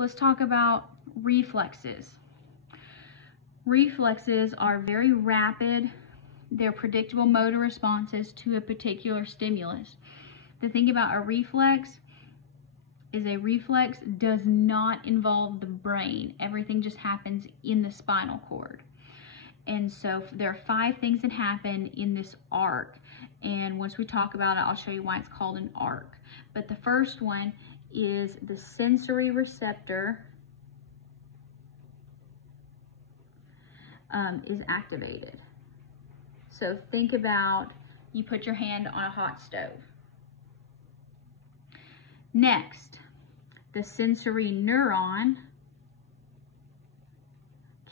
let's talk about reflexes. Reflexes are very rapid. They're predictable motor responses to a particular stimulus. The thing about a reflex is a reflex does not involve the brain. Everything just happens in the spinal cord. And so there are 5 things that happen in this arc. And once we talk about it, I'll show you why it's called an arc. But the first one is the sensory receptor is activated. So think about you put your hand on a hot stove. Next, the sensory neuron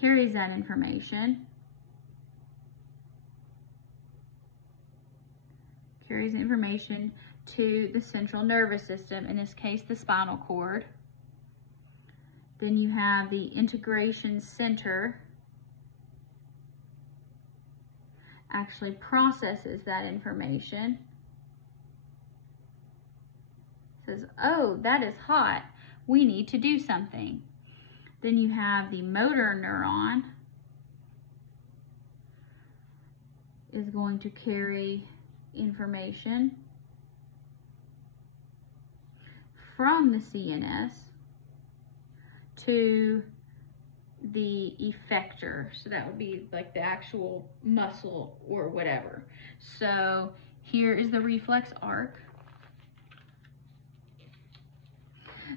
carries that information, to the central nervous system, in this case the spinal cord. Then you have the integration center actually processes that information. Says, oh, that is hot, we need to do something. Then you have the motor neuron is going to carry information from the CNS to the effector. So that would be like the actual muscle or whatever. So here is the reflex arc.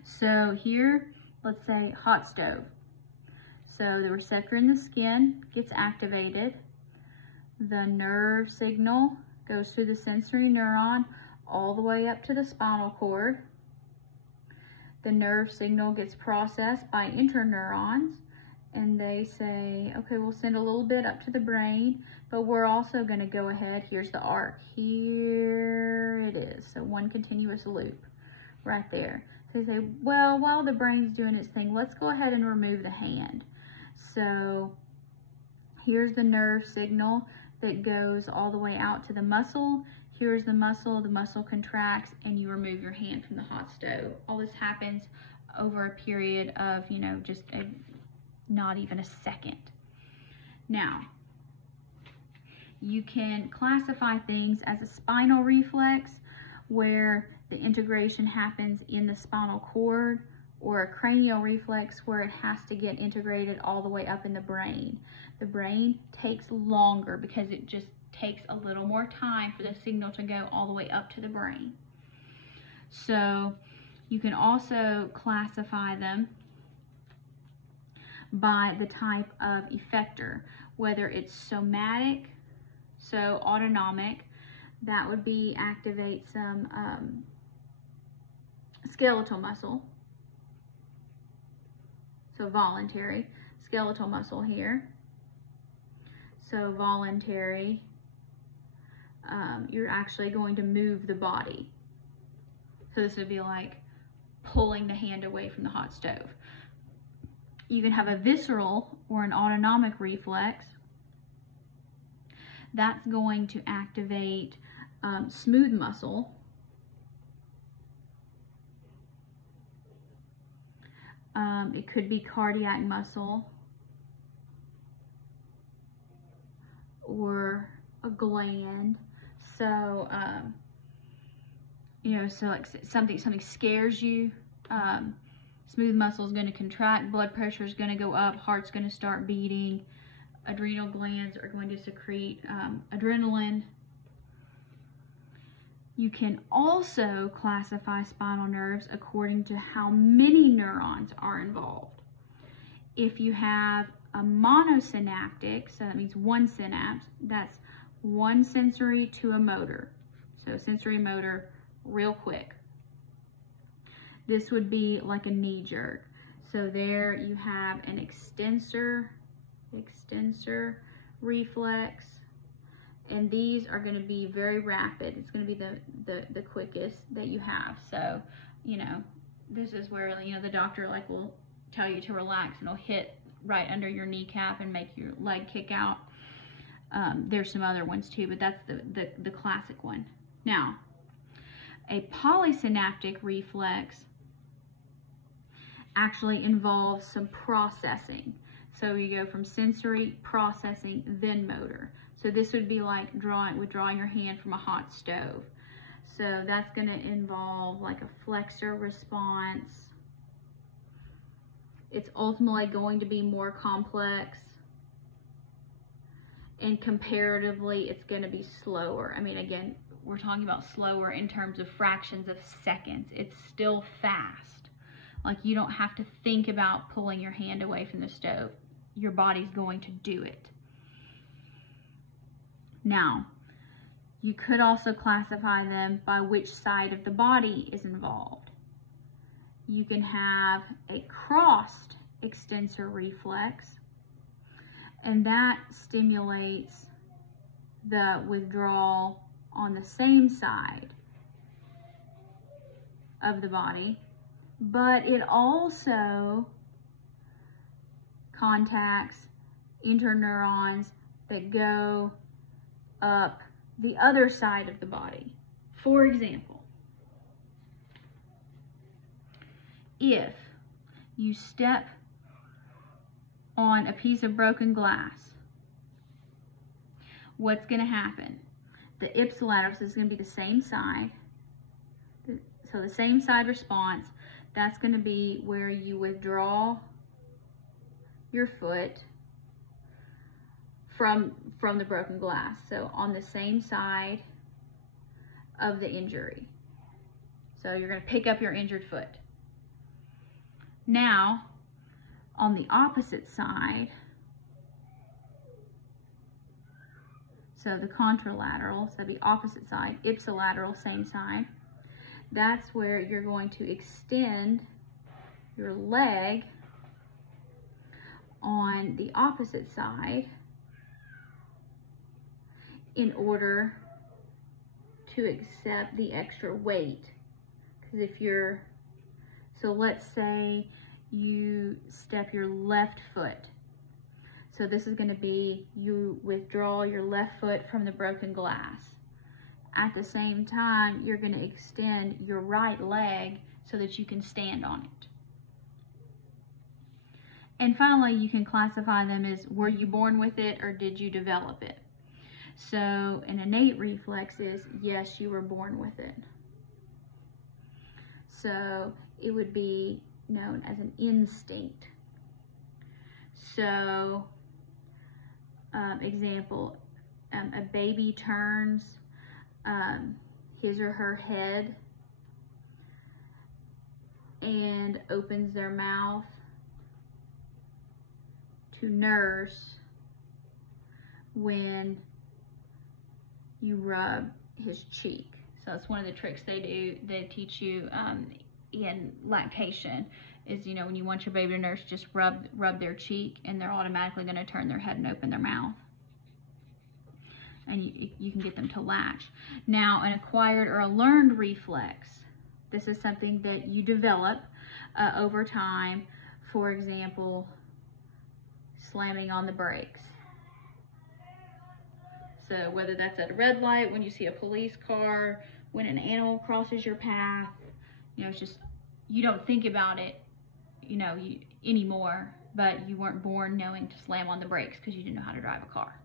So here, let's say hot stove. So the receptor in the skin gets activated. The nerve signal goes through the sensory neuron all the way up to the spinal cord. The nerve signal gets processed by interneurons, and they say, okay, we'll send a little bit up to the brain, but we're also going to go ahead. Here's the arc. Here it is. So one continuous loop right there. So they say, well, while the brain's doing its thing, let's go ahead and remove the hand. So here's the nerve signal that goes all the way out to the muscle. Here's the muscle contracts, and you remove your hand from the hot stove. All this happens over a period of, just not even a second. Now, you can classify things as a spinal reflex, where the integration happens in the spinal cord, or a cranial reflex where it has to get integrated all the way up in the brain. The brain takes longer because it just takes a little more time for the signal to go all the way up to the brain. So you can also classify them by the type of effector, whether it's somatic, so autonomic, that would be activate some skeletal muscle, so voluntary, skeletal muscle here. So voluntary, you're actually going to move the body. So this would be like pulling the hand away from the hot stove. You can have a visceral or an autonomic reflex. That's going to activate smooth muscle. It could be cardiac muscle or a gland. So, so like something scares you. Smooth muscle is going to contract, blood pressure is going to go up, heart's going to start beating, adrenal glands are going to secrete adrenaline. You can also classify spinal nerves according to how many neurons are involved. If you have a monosynaptic, so that means one synapse, that's one sensory to a motor. So sensory motor, real quick. This would be like a knee jerk. So there you have an extensor reflex, and these are going to be very rapid. It's going to be the quickest that you have. So, this is where, the doctor will tell you to relax, and it'll hit right under your kneecap and make your leg kick out. There's some other ones too, but that's the classic one. Now, a polysynaptic reflex, actually involves some processing. So you go from sensory, processing, then motor. So this would be like withdrawing your hand from a hot stove. So that's going to involve like a flexor response. It's ultimately going to be more complex, and comparatively it's going to be slower. I mean, again, we're talking about slower in terms of fractions of seconds. It's still fast. Like, you don't have to think about pulling your hand away from the stove. Your body's going to do it. Now, you could also classify them by which side of the body is involved. You can have a crossed extensor reflex, and that stimulates the withdrawal on the same side of the body, but it also contacts interneurons that go up the other side of the body. For example, if you step on a piece of broken glass, what's going to happen? The ipsilateral, so it's going to be the same side. So the same side response, that's going to be where you withdraw your foot from the broken glass. So on the same side of the injury. So you're going to pick up your injured foot. Now, on the opposite side, so the contralateral, so the opposite side, ipsilateral, same side, that's where you're going to extend your leg on the opposite side in order to accept the extra weight. Because if you're, so let's say you step your left foot. So this is going to be, you withdraw your left foot from the broken glass. At the same time, you're going to extend your right leg so that you can stand on it. And finally, you can classify them as, were you born with it or did you develop it? So an innate reflex is, yes, you were born with it. So it would be known as an instinct. So, example, a baby turns his or her head and opens their mouth to nurse when you rub his cheek. So it's one of the tricks they do. They teach you in lactation is, you know, when you want your baby to nurse, just rub their cheek, and they're automatically going to turn their head and open their mouth. And you can get them to latch. Now, an acquired or a learned reflex, this is something that you develop over time. For example, slamming on the brakes. So whether that's at a red light, when you see a police car, when an animal crosses your path, you know, it's just, you don't think about it, you know, anymore, but you weren't born knowing to slam on the brakes because you didn't know how to drive a car.